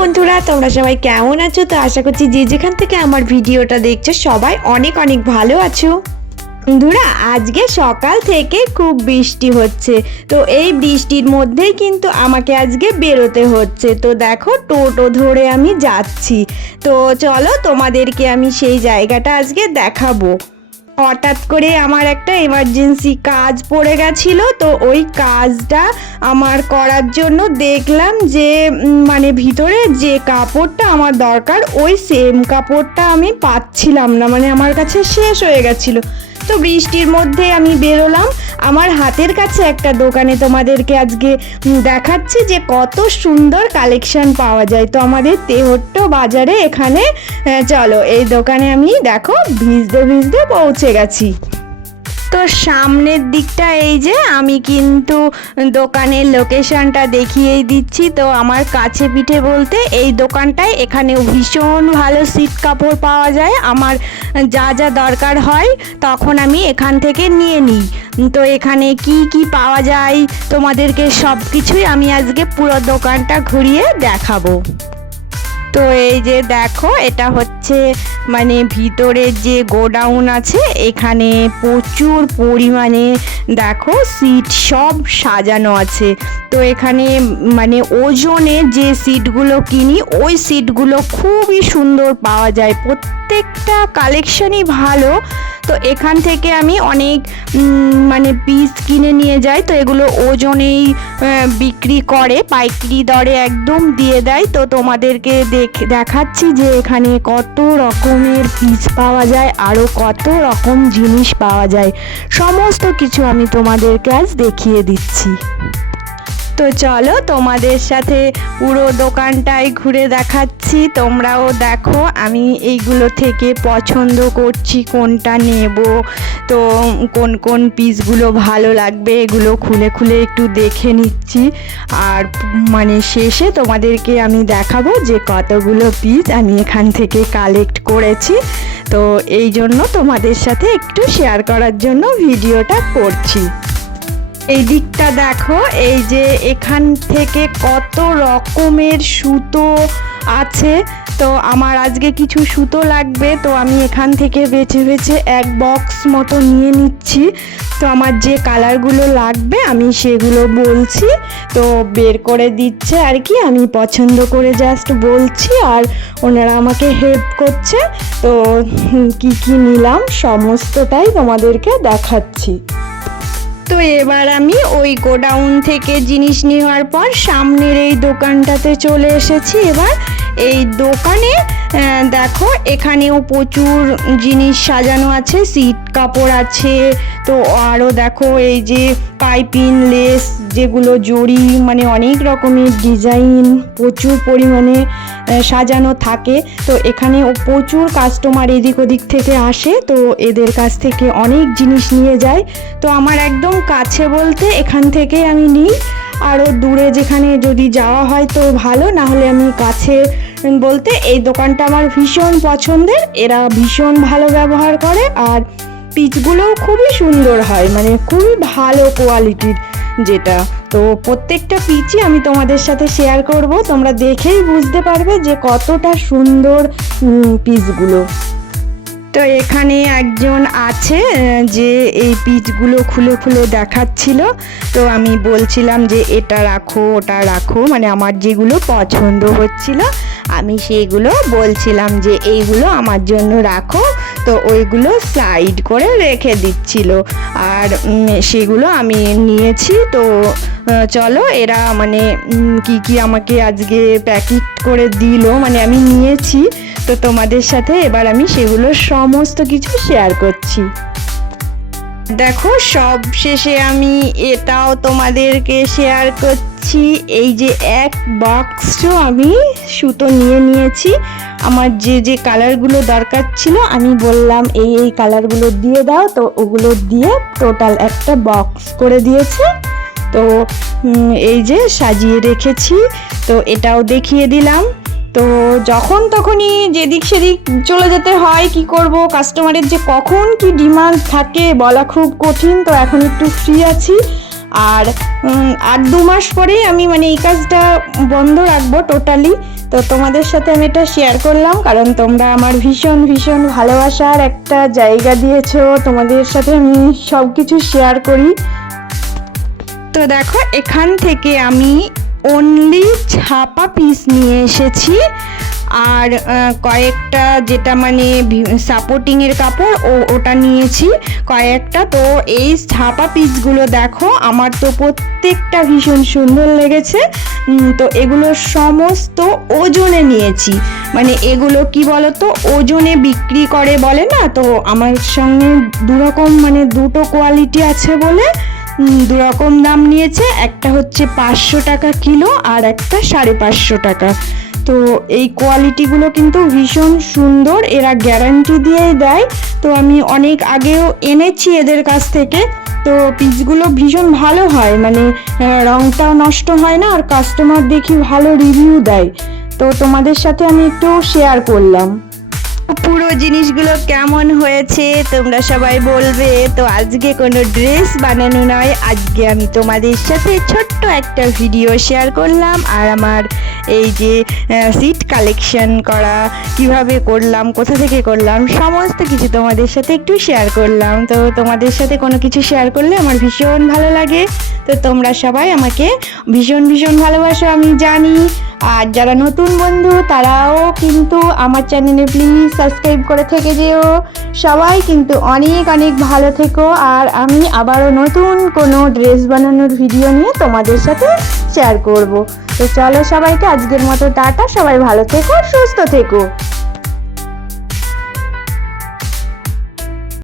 বন্ধুরা, তোমরা সবাই কেমন আছো? তো আশা করছি যে যেখান থেকে আমার ভিডিওটা দেখছো সবাই অনেক অনেক ভালো আছো। বন্ধুরা, আজকে সকাল থেকে খুব বৃষ্টি হচ্ছে। তো এই বৃষ্টির মধ্যেই কিন্তু আমাকে আজকে বেরোতে হচ্ছে। তো দেখো, টোটো ধরে আমি যাচ্ছি। তো চলো, তোমাদেরকে আমি সেই জায়গাটা আজকে দেখাবো। হঠাৎ করে আমার একটা এমার্জেন্সি কাজ পড়ে গেছিলো। তো ওই কাজটা আমার করার জন্য দেখলাম যে মানে ভিতরে যে কাপড়টা আমার দরকার ওই সেম কাপড়টা আমি পাচ্ছিলাম না, মানে আমার কাছে শেষ হয়ে গেছিলো। তো বৃষ্টির মধ্যে আমি বেরোলাম আমার হাতের কাছে একটা দোকানে। তোমাদেরকে আজকে দেখাচ্ছি যে কত সুন্দর কালেকশন পাওয়া যায়। তো আমাদের তেহট্ট বাজারে এখানে চলো, এই দোকানে আমি দেখো ভিজতে ভিজতে পৌঁছে গেছি। তো সামনের দিকটা এই যে আমি কিন্তু দোকানের লোকেশনটা দেখিয়েই দিচ্ছি। তো আমার কাছে পিঠে বলতে এই দোকানটায় এখানে ভীষণ ভালো শীত কাপড় পাওয়া যায়। আমার যা যা দরকার হয় তখন আমি এখান থেকে নিয়ে নিই। তো এখানে কি কি পাওয়া যায় তোমাদেরকে সব কিছুই আমি আজকে পুরো দোকানটা ঘুরিয়ে দেখাবো। তো এই যে দেখো, এটা হচ্ছে মানে ভিতরে যে গোডাউন আছে, এখানে প্রচুর পরিমাণে দেখো সিট সব সাজানো আছে। তো এখানে মানে ওজনে যে সিটগুলো কিনি ওই সিটগুলো খুবই সুন্দর পাওয়া যায়, প্রত্যেকটা কালেকশনই ভালো। তো এখান থেকে আমি অনেক মানে পিস কিনে নিয়ে যাই। তো এগুলো ওজনেই বিক্রি করে, পাইকারি দরে একদম দিয়ে দেয়। তো তোমাদেরকে দেখাচ্ছি যে এখানে কত রকমের পিস পাওয়া যায়, আরও কত রকম জিনিস পাওয়া যায়, সমস্ত কিছু আমি তোমাদেরকে আজ দেখিয়ে দিচ্ছি। তো চলো, তোমাদের সাথে পুরো দোকানটাই ঘুরে দেখাচ্ছি, তোমরাও দেখো আমি এইগুলো থেকে পছন্দ করছি কোনটা নেব। তো কোন কোন পিসগুলো ভালো লাগবে এগুলো খুলে খুলে একটু দেখে নিচ্ছি। আর মানে শেষে তোমাদেরকে আমি দেখাবো যে কতগুলো পিস আমি এখান থেকে কালেক্ট করেছি। তো এই জন্য তোমাদের সাথে একটু শেয়ার করার জন্য ভিডিওটা করছি। এই দিকটা দেখো, এই যে এখান থেকে কত রকমের সুতো আছে। তো আমার আজকে কিছু সুতো লাগবে, তো আমি এখান থেকে বেছে বেছে এক বক্স মতো নিয়ে নিচ্ছি। তো আমার যে কালারগুলো লাগবে আমি সেগুলো বলছি, তো বের করে দিচ্ছে আর কি। আমি পছন্দ করে জাস্ট বলছি আর ওনারা আমাকে হেল্প করছে। তো কি কি নিলাম সমস্তটাই তোমাদেরকে দেখাচ্ছি। তো এবার আমি ওই গোডাউন থেকে জিনিস নেওয়ার পর সামনের এই দোকানটাতে চলে এসেছি। এবার এই দোকানে দেখো এখানেও প্রচুর জিনিস সাজানো আছে, সিট কাপড় আছে। তো আরও দেখো এই যে পাইপিং লেস, যেগুলো জড়ি মানে অনেক রকমের ডিজাইন প্রচুর পরিমাণে সাজানো থাকে। তো এখানে প্রচুর কাস্টমার এদিক ওদিক থেকে আসে, তো এদের কাছ থেকে অনেক জিনিস নিয়ে যায়। তো আমার একদম কাছে বলতে এখান থেকে আমি নিই, আরও দূরে যেখানে যদি যাওয়া হয় তো ভালো, না হলে আমি কাছে বলতে এই দোকানটা আমার ভীষণ পছন্দের। এরা ভীষণ ভালো ব্যবহার করে আর পিচগুলোও খুবই সুন্দর হয়, মানে খুবই ভালো কোয়ালিটির যেটা। তো প্রত্যেকটা পিচই আমি তোমাদের সাথে শেয়ার করব, তোমরা দেখেই বুঝতে পারবে যে কতটা সুন্দর পিচগুলো। তো এখানে একজন আছে যে এই পিচগুলো খুলে খুলে দেখাচ্ছিল। তো আমি বলছিলাম যে এটা রাখো ওটা রাখো, মানে আমার যেগুলো পছন্দ হচ্ছিল আমি সেইগুলো বলছিলাম যে এইগুলো আমার জন্য রাখো। তো ওইগুলো সাইড করে রেখে দিচ্ছিল আর সেগুলো আমি নিয়েছি। তো চলো, এরা মানে কি কি আমাকে আজকে প্যাকেট করে দিল, মানে আমি নিয়েছি। তো তোমাদের সাথে এবার আমি সেগুলো সমস্ত কিছু শেয়ার করছি। দেখো, সব শেষে আমি এটাও তোমাদেরকে শেয়ার করছি। এই যে এক বাক্স আমি সুতো নিয়ে নিয়েছি। আমার যে যে কালারগুলো দরকার ছিল আমি বললাম এই এই কালারগুলো দিয়ে দাও, তো ওগুলো দিয়ে টোটাল একটা বক্স করে দিয়েছে। তো এই যে সাজিয়ে রেখেছি, তো এটাও দেখিয়ে দিলাম। তো যখন তখনই যেদিক সেদিক চলে যেতে হয়, কি করব, কাস্টমারের যে কখন কি ডিমান্ড থাকে বলা খুব কঠিন। তো এখন একটু ফ্রি আছি, আর 8-2 মাস পরেই আমি মানে এই কাজটা বন্ধ রাখবো টোটালি। তো তোমাদের সাথে আমি এটা শেয়ার করলাম, কারণ তোমরা আমার ভীষণ ভীষণ ভালোবাসার একটা জায়গা দিয়েছো, তোমাদের সাথে আমি সব কিছু শেয়ার করি। তো দেখো এখান থেকে আমি অনলি ছাপা পিস নিয়ে এসেছি, আর কয়েকটা যেটা মানে সাপোর্টিংয়ের কাপড় ওটা নিয়েছি কয়েকটা। তো এই ছাপা পিসগুলো দেখো আমার তো প্রত্যেকটা ভীষণ সুন্দর লেগেছে। তো এগুলো সমস্ত ওজনে নিয়েছি, মানে এগুলো কি বলতো ওজনে বিক্রি করে বলে না, তো আমার সঙ্গে দুরকম মানে দুটো কোয়ালিটি আছে বলে দুরকম দাম নিয়েছে। একটা হচ্ছে 500 টাকা কিলো আর একটা 550 টাকা। তো এই কোয়ালিটিগুলো কিন্তু ভীষণ সুন্দর, এরা গ্যারান্টি দিয়েই দেয়। তো আমি অনেক আগেও এনেছি এদের কাছ থেকে। তো পিসগুলো ভীষণ ভালো হয়, মানে রংটাও নষ্ট হয় না, আর কাস্টমার দেখি ভালো রিভিউ দেয়। তো তোমাদের সাথে আমি একটু শেয়ার করলাম। পুরো জিনিসগুলো কেমন হয়েছে তোমরা সবাই বলবে। তো আজকে কোনো ড্রেস বানানো নয়, আজকে আমি তোমাদের সাথে ছোট্ট একটা ভিডিও শেয়ার করলাম, আর আমার এই যে সিট কালেকশন করা কিভাবে করলাম, কোথা থেকে করলাম, সমস্ত কিছু তোমাদের সাথে একটু শেয়ার করলাম। তো তোমাদের সাথে কোনো কিছু শেয়ার করলে আমার ভীষণ ভালো লাগে। তো তোমরা সবাই আমাকে ভীষণ ভীষণ ভালোবাসো আমি জানি। আর যারা নতুন বন্ধু তারাও কিন্তু আমার চ্যানেলে প্লিজ সাবস্ক্রাইব করে থেকে যেও। সবাই কিন্তু অনেক অনেক ভালো থেকো, আর আমি আবারও নতুন কোনো ড্রেস বানানোর ভিডিও নিয়ে তোমাদের সাথে শেয়ার করব। তো চলো সবাইকে আজকের মতো টাটা, সবাই ভালো থেকো, সুস্থ থেকো।